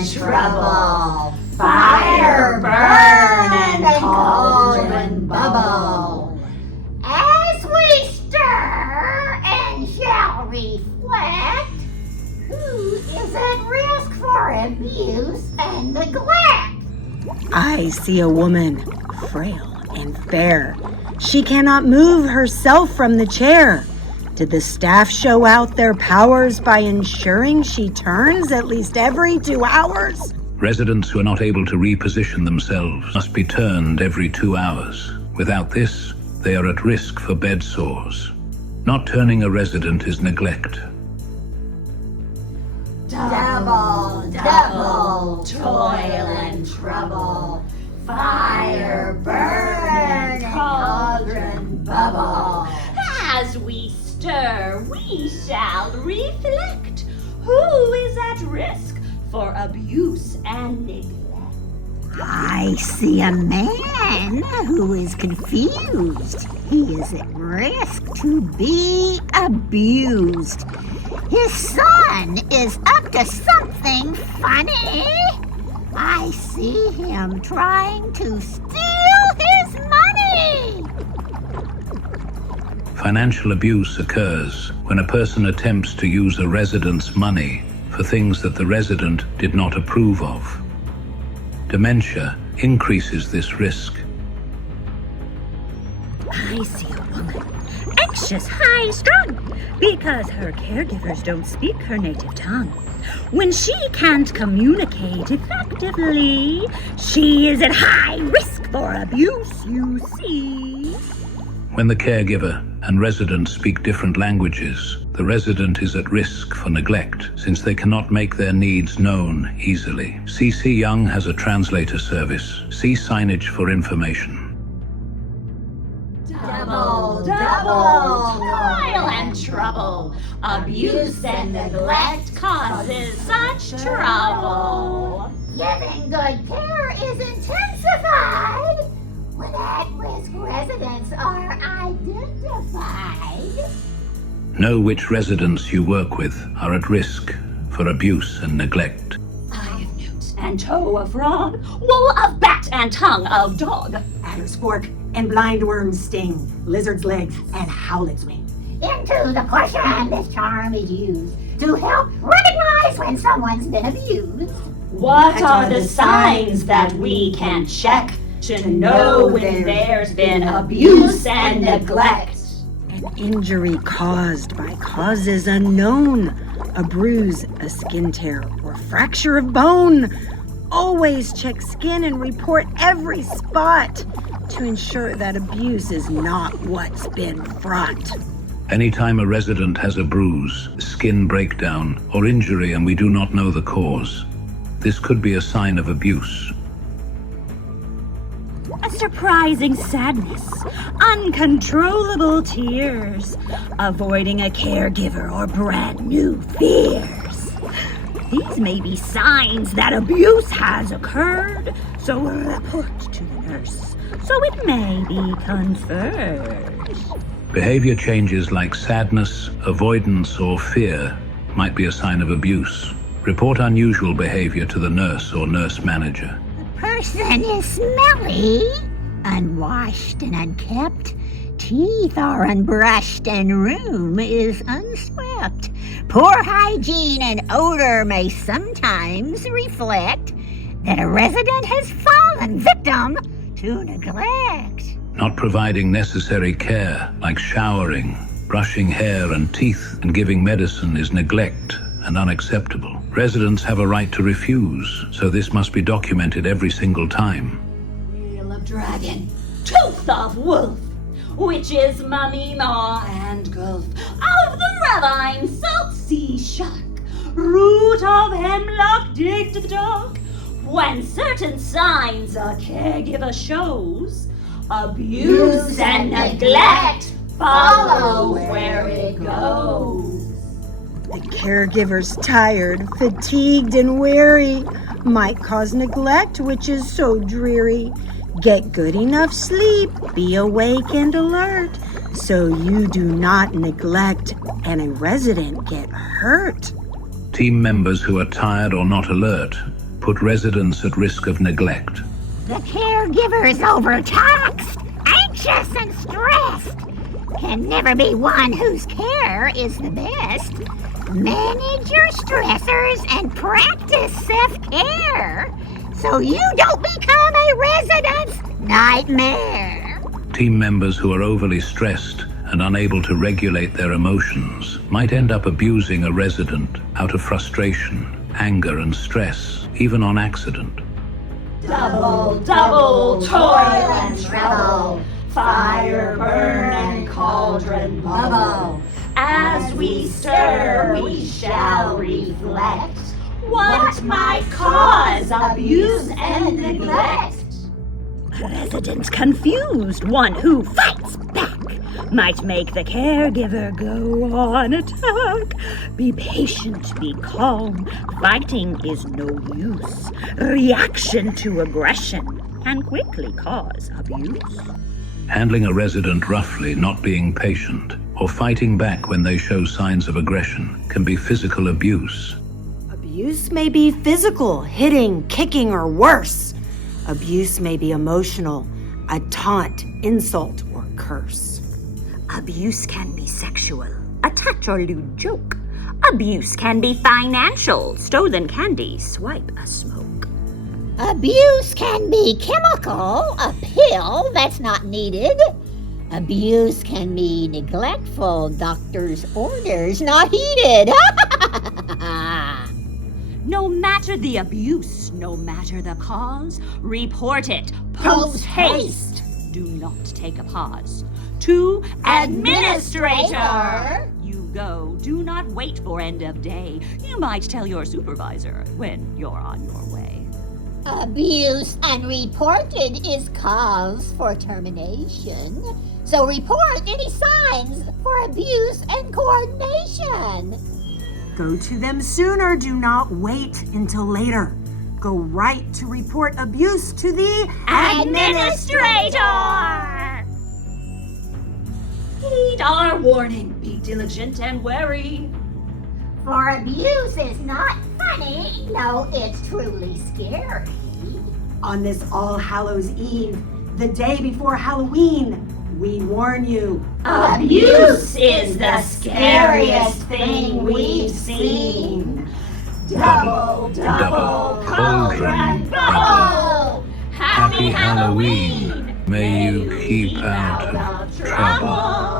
and trouble. Fire burn and cauldron bubble. As we stir and shall reflect, who is at risk for abuse and neglect? I see a woman, frail and fair. She cannot move herself from the chair. Did the staff show out their powers by ensuring she turns at least every 2 hours? Residents who are not able to reposition themselves must be turned every 2 hours. Without this, they are at risk for bed sores. Not turning a resident is neglect. Double, double, toil and trouble. Fire burn, cauldron bubble. As we stir, we shall reflect. Who is at risk for abuse and neglect? I see a man who is confused. He is at risk to be abused. His son is up to something funny. I see him trying to steal his money. Financial abuse occurs when a person attempts to use a resident's money for things that the resident did not approve of. Dementia increases this risk. I see a woman, anxious, high-strung, because her caregivers don't speak her native tongue. When she can't communicate effectively, she is at high risk for abuse, you see. When the caregiver and resident speak different languages, the resident is at risk for neglect since they cannot make their needs known easily. CC Young has a translator service. See signage for information. Double, double, toil and trouble. Abuse and neglect causes such trouble. Giving good care is intensified when at-risk residents are identified. Know which residents you work with are at risk for abuse and neglect. Eye of newt and toe of frog, wool of bat and tongue of dog. Adder's fork and blindworm's sting, lizard's legs and howlet's wing. Into the portion this charm is used to help recognize when someone's been abused. What are the signs that we can check to know when there's been abuse and neglect? An injury caused by causes unknown. A bruise, a skin tear, or fracture of bone. Always check skin and report every spot to ensure that abuse is not what's been fraught. Anytime a resident has a bruise, skin breakdown, or injury and we do not know the cause, this could be a sign of abuse. A surprising sadness, uncontrollable tears, avoiding a caregiver or brand new fears. These may be signs that abuse has occurred, so report to the nurse, so it may be conferred. Behavior changes like sadness, avoidance, or fear might be a sign of abuse. Report unusual behavior to the nurse or nurse manager. Person is smelly, unwashed and unkept. Teeth are unbrushed and room is unswept. Poor hygiene and odor may sometimes reflect that a resident has fallen victim to neglect. Not providing necessary care like showering, brushing hair and teeth, and giving medicine is neglect and unacceptable. Residents have a right to refuse, so this must be documented every single time. Wheel of dragon, tooth of wolf, which is mummy, maw, and gulf of the ravine, salt sea shark, root of hemlock, dig to the dark. When certain signs a caregiver shows, abuse and neglect follow where it goes. The caregiver's tired, fatigued, and weary might cause neglect, which is so dreary. Get good enough sleep, be awake and alert, so you do not neglect and a resident get hurt. Team members who are tired or not alert put residents at risk of neglect. The caregiver is overtaxed, anxious, and stressed. Can never be one whose care is the best. Manage your stressors and practice self-care so you don't become a resident's nightmare. Team members who are overly stressed and unable to regulate their emotions might end up abusing a resident out of frustration, anger, and stress, even on accident. Double, double, toil and trouble, fire burn and cauldron bubble. As we stir, we shall reflect what might cause abuse and neglect. Resident confused, one who fights back might make the caregiver go on attack. Be patient, be calm. Fighting is no use. Reaction to aggression can quickly cause abuse. Handling a resident roughly, not being patient, or fighting back when they show signs of aggression can be physical abuse. Abuse may be physical, hitting, kicking, or worse. Abuse may be emotional, a taunt, insult, or curse. Abuse can be sexual, a touch or lewd joke. Abuse can be financial, stolen candy, swipe a smoke. Abuse can be chemical, a pill that's not needed. Abuse can be neglectful, doctor's orders not heeded. No matter the abuse, no matter the cause, report it post haste. Do not take a pause. To administrator, you go. Do not wait for end of day. You might tell your supervisor when you're on your way. Abuse unreported is cause for termination. So report any signs for abuse and coordination. Go to them sooner. Do not wait until later. Go right to report abuse to the Administrator! Heed our warning, be diligent and wary. For abuse is not funny. No, it's truly scary. On this All Hallows Eve, the day before Halloween, we warn you. Abuse is the scariest thing we've seen. Double, double, cauldron bubble. Happy Halloween! May you keep out of trouble.